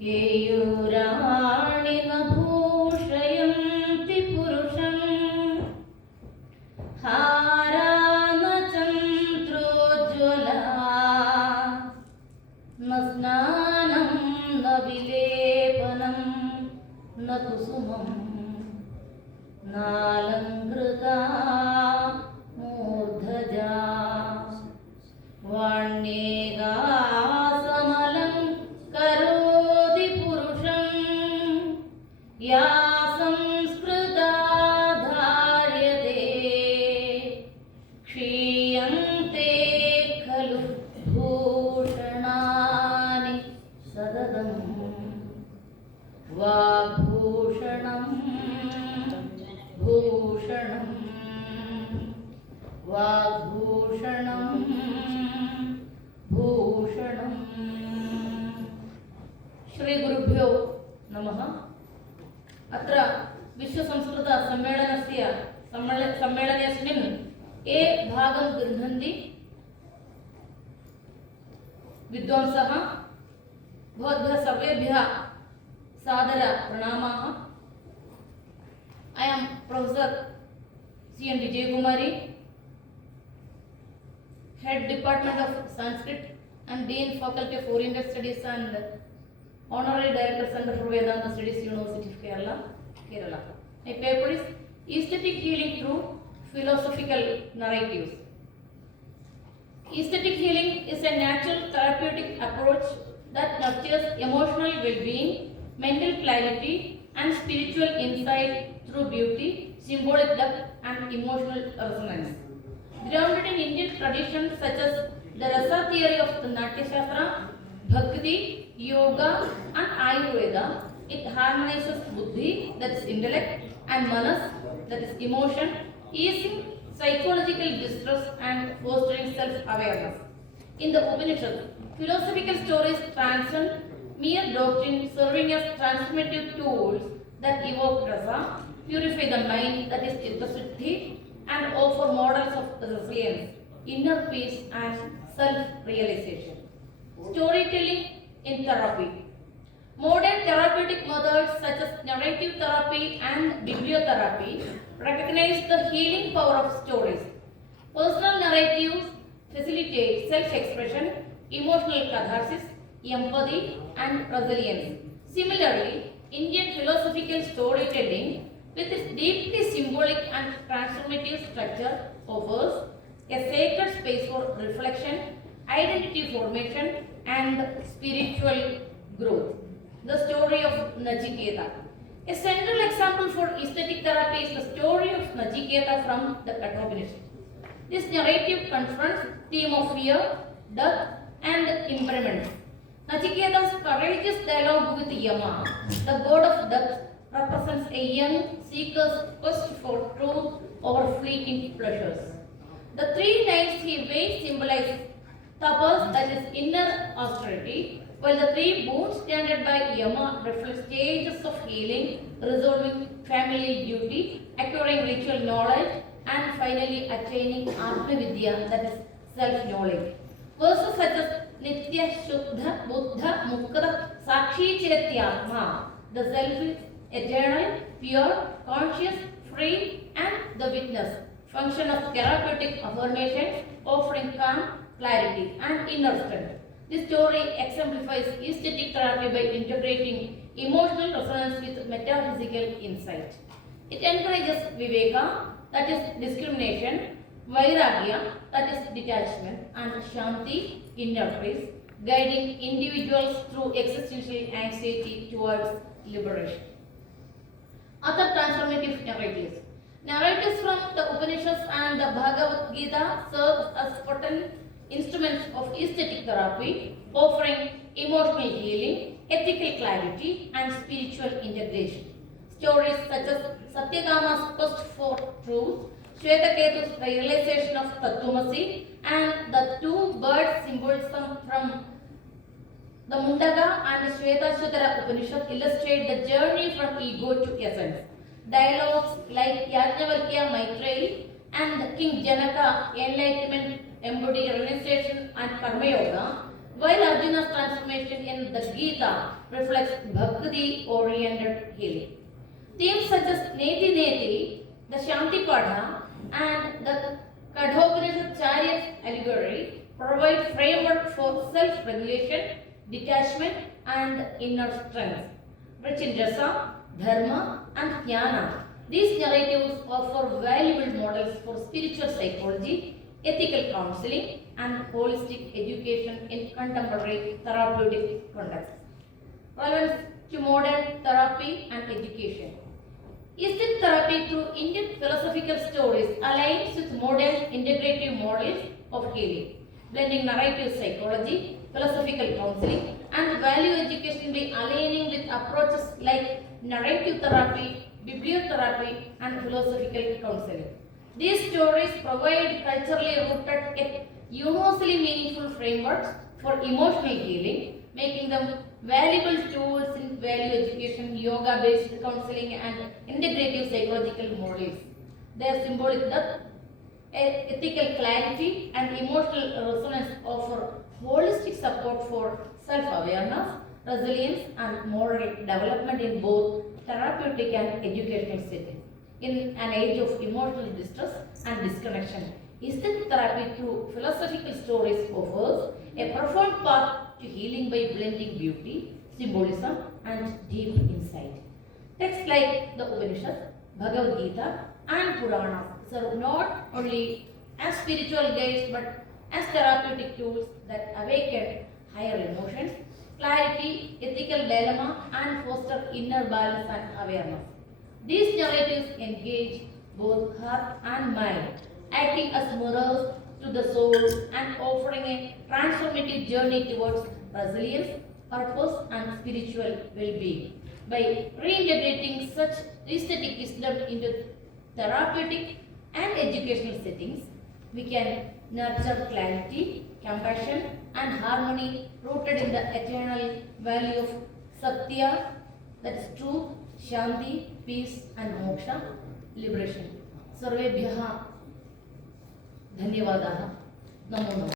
केयूराणि न भूषयन्ति पुरुषं हारा न चन्द्रोज्ज्वला न स्नानं न विलेपनं न कुसुमं नालङ्कृता मूर्धजा वाण्येकासमलङ्करोति पुरुषं या संस्कृता धार्यते क्षीयन्ते खलु भूषणानि सततं वाग्भूषणं भूषणं वाग्भूषणं भूषणं। श्री गुरुभ्यो नमः। अत्र विश्वसंस्कृत सम्मेलनेऽस्मिन् ये भागं गृह्णन्ति विद्वांसः भवद्भ्यः सर्वेभ्यः सादर प्रणामाः। I am Professor C.N. Vijayakumari, Head Department of Sanskrit and Dean Faculty of Oriental Studies and Honorary Director Center for Vedanta Studies, University of Kerala. My paper is Aesthetic Healing Through Philosophical Narratives. Aesthetic healing is a natural therapeutic approach that nurtures emotional well-being, mental clarity and spiritual insight through beauty, symbolic depth and emotional resonance. Grounded in Indian traditions such as the Rasa theory of the Natya Shastra, Bhakti, Yoga and Ayurveda, it harmonizes Buddhi, that is intellect, and Manas, that is emotion, easing psychological distress and fostering self-awareness. In the Upanishads, philosophical stories transcend mere doctrine, serving as transformative tools that evoke rasa, purify the mind, that is chitta-siddhi, and offer models of resilience, inner peace and self-realization. Storytelling in therapy. Modern therapeutic methods such as narrative therapy and bibliotherapy recognize the healing power of stories. Personal narratives facilitate self-expression, emotional catharsis, empathy and resilience. Similarly, Indian philosophical storytelling, with its deeply symbolic and transformative structure, offers a sacred space for reflection, identity formation, and spiritual growth. The story of Nachiketa. A central example for aesthetic therapy is the story of Nachiketa from the Kathopanishad. This narrative confronts the theme of fear, death, and impermanence. Nachiketa's courageous dialogue with Yama, the god of death, represents a young seeker's quest for truth over fleeting pleasures. The 3 nights he waits symbolize tapas, that is inner austerity, while the 3 boons granted by Yama reflect stages of healing, resolving familial duty, acquiring ritual knowledge, and finally attaining Atma Vidya, that is self-knowledge. Verses such as Nitya Shuddha Buddha Mukta Sakshi Chetyatma, the self is eternal, pure, conscious, free, and the witness, function as therapeutic affirmations, offering calm, clarity, and inner strength. This story exemplifies aesthetic therapy by integrating emotional resonance with metaphysical insight. It encourages Viveka, that is discrimination, Vairagya, that is detachment, and Shanti, inner peace, guiding individuals through existential anxiety towards liberation. Other transformative narratives. Narratives from the Upanishads and the Bhagavad Gita serve as potent instruments of aesthetic therapy, offering emotional healing, ethical clarity, and spiritual integration. Stories such as Satyakama's quest for truth, Shvetaketu's realization of Tattvamasi, and the 2 bird symbolism from the Mundaka and Shvetashvatara Upanishad illustrate the journey from ego to essence. Dialogues like Yajnavalkya Maitreyi and King Janaka enlightenment embody renunciation and karma yoga, while Arjuna's transformation in the Gita reflects Bhakti-oriented healing. Themes such as Neti Neti, the Shanti Padha, and the Kadhopanishad Chariot allegory provide framework for self-regulation, detachment, and inner strength. Rich in rasa, dharma, and jnana, these narratives offer valuable models for spiritual psychology, ethical counseling, and holistic education in contemporary therapeutic contexts. Relevance to modern therapy and education. Eastern therapy through Indian philosophical stories aligns with modern integrative models of healing, blending narrative psychology, philosophical counseling, and value education by aligning with approaches like narrative therapy, bibliotherapy, and philosophical counseling. These stories provide culturally rooted yet universally meaningful frameworks for emotional healing, making them valuable tools in value education, yoga-based counseling, and integrative psychological models. Their symbolic depth, ethical clarity, and emotional resonance offer holistic support for self-awareness, resilience, and moral development in both therapeutic and educational settings. In an age of emotional distress and disconnection, aesthetic therapy through philosophical stories offers a profound path to healing by blending beauty, symbolism, and deep insight. Texts like the Upanishads, Bhagavad Gita, and Puranas serve not only as spiritual guides but as therapeutic tools that awaken higher emotions, clarity, ethical dilemma, and foster inner balance and awareness. These narratives engage both heart and mind, acting as mirrors to the soul and offering a transformative journey towards resilience, purpose, and spiritual well-being. By reintegrating such aesthetic wisdom into therapeutic and educational settings, we can nurture clarity, compassion, and harmony rooted in the eternal value of Satya, that is truth, Shanti, peace, and moksha, liberation. सर्वेभ्यः धन्यवादाः. नमो नमः.